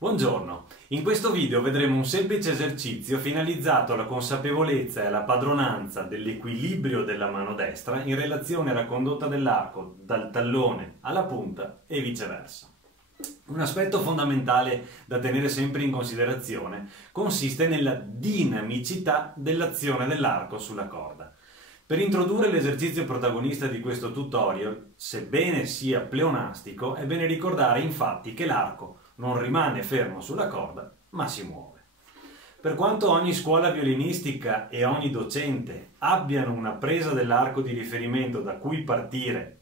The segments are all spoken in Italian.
Buongiorno, in questo video vedremo un semplice esercizio finalizzato alla consapevolezza e alla padronanza dell'equilibrio della mano destra in relazione alla condotta dell'arco dal tallone alla punta e viceversa. Un aspetto fondamentale da tenere sempre in considerazione consiste nella dinamicità dell'azione dell'arco sulla corda. Per introdurre l'esercizio protagonista di questo tutorial, sebbene sia pleonastico, è bene ricordare infatti che l'arco non rimane fermo sulla corda, ma si muove. Per quanto ogni scuola violinistica e ogni docente abbiano una presa dell'arco di riferimento da cui partire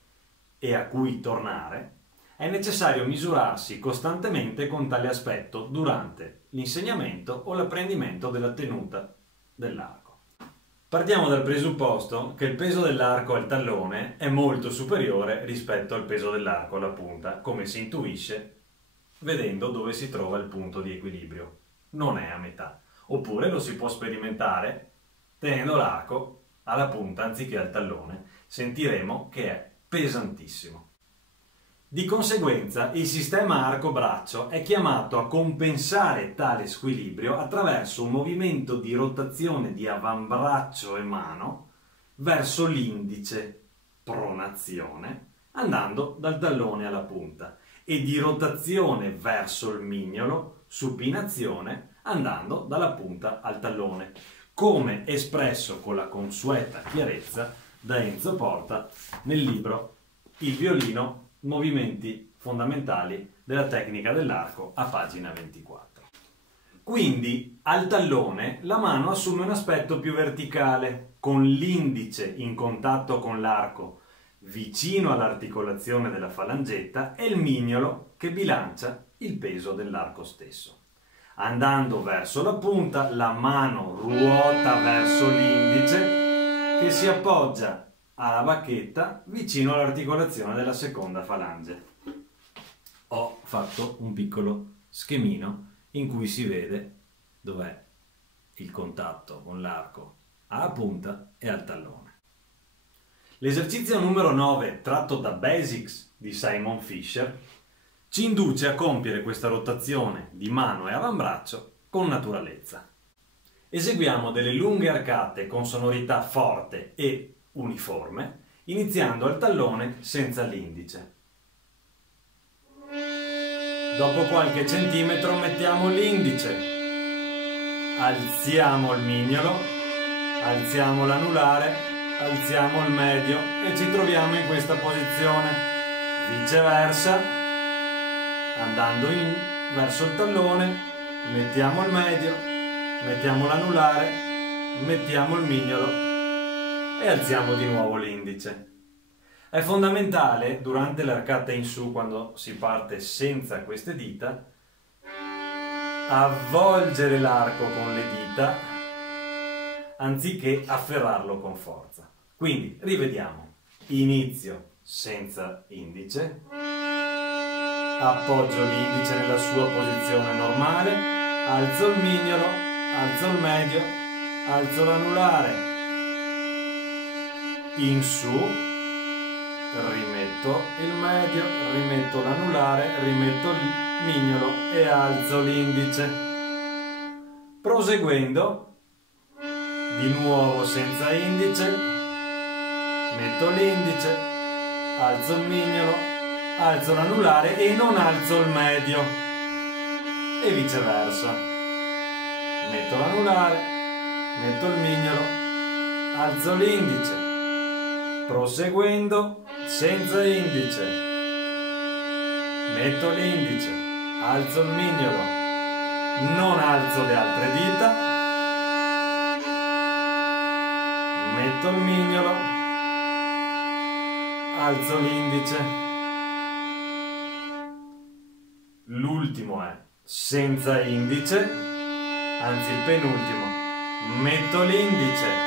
e a cui tornare, è necessario misurarsi costantemente con tale aspetto durante l'insegnamento o l'apprendimento della tenuta dell'arco. Partiamo dal presupposto che il peso dell'arco al tallone è molto superiore rispetto al peso dell'arco alla punta, come si intuisce vedendo dove si trova il punto di equilibrio. Non è a metà. Oppure lo si può sperimentare tenendo l'arco alla punta anziché al tallone. Sentiremo che è pesantissimo. Di conseguenza, il sistema arco-braccio è chiamato a compensare tale squilibrio attraverso un movimento di rotazione di avambraccio e mano verso l'indice, pronazione, andando dal tallone alla punta, e di rotazione verso il mignolo, supinazione, andando dalla punta al tallone, come espresso con la consueta chiarezza da Enzo Porta nel libro Il violino, movimenti fondamentali della tecnica dell'arco, a pagina 24. Quindi al tallone la mano assume un aspetto più verticale, con l'indice in contatto con l'arco vicino all'articolazione della falangetta e il mignolo che bilancia il peso dell'arco stesso. Andando verso la punta, la mano ruota verso l'indice che si appoggia alla bacchetta vicino all'articolazione della seconda falange. Ho fatto un piccolo schemino in cui si vede dov'è il contatto con l'arco alla punta e al tallone. L'esercizio numero 9, tratto da Basics di Simon Fisher, ci induce a compiere questa rotazione di mano e avambraccio con naturalezza. Eseguiamo delle lunghe arcate con sonorità forte e uniforme, iniziando al tallone senza l'indice. Dopo qualche centimetro mettiamo l'indice, alziamo il mignolo, alziamo l'anulare, alziamo il medio e ci troviamo in questa posizione. Viceversa, andando verso il tallone, mettiamo il medio, mettiamo l'anulare, mettiamo il mignolo e alziamo di nuovo l'indice. È fondamentale durante l'arcata in su, quando si parte senza queste dita, avvolgere l'arco con le dita anziché afferrarlo con forza. Quindi rivediamo: inizio senza indice, appoggio l'indice nella sua posizione normale, alzo il mignolo, alzo il medio, alzo l'anulare, in su, rimetto il medio, rimetto l'anulare, rimetto il mignolo e alzo l'indice. Proseguendo, di nuovo senza indice, metto l'indice, alzo il mignolo, alzo l'anulare e non alzo il medio, e viceversa. Metto l'anulare, metto il mignolo, alzo l'indice. Proseguendo, senza indice, metto l'indice, alzo il mignolo, non alzo le altre dita, metto il mignolo, alzo l'indice. L'ultimo è senza indice, anzi il penultimo, metto l'indice,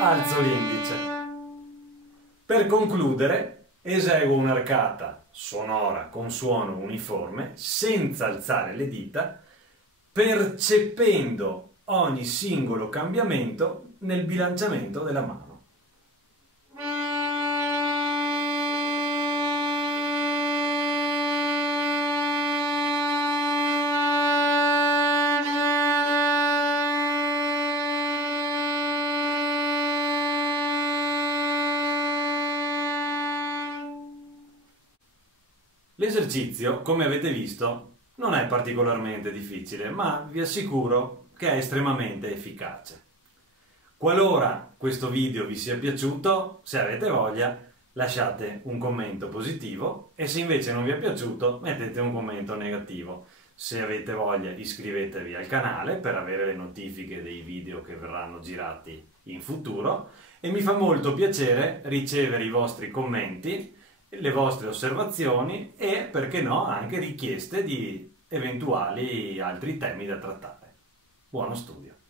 alzo l'indice. Per concludere, eseguo un'arcata sonora con suono uniforme senza alzare le dita, percependo ogni singolo cambiamento nel bilanciamento della mano. L'esercizio, come avete visto, non è particolarmente difficile, ma vi assicuro che è estremamente efficace. Qualora questo video vi sia piaciuto, se avete voglia, lasciate un commento positivo e se invece non vi è piaciuto, mettete un commento negativo. Se avete voglia, iscrivetevi al canale per avere le notifiche dei video che verranno girati in futuro e mi fa molto piacere ricevere i vostri commenti, le vostre osservazioni e, perché no, anche richieste di eventuali altri temi da trattare. Buono studio!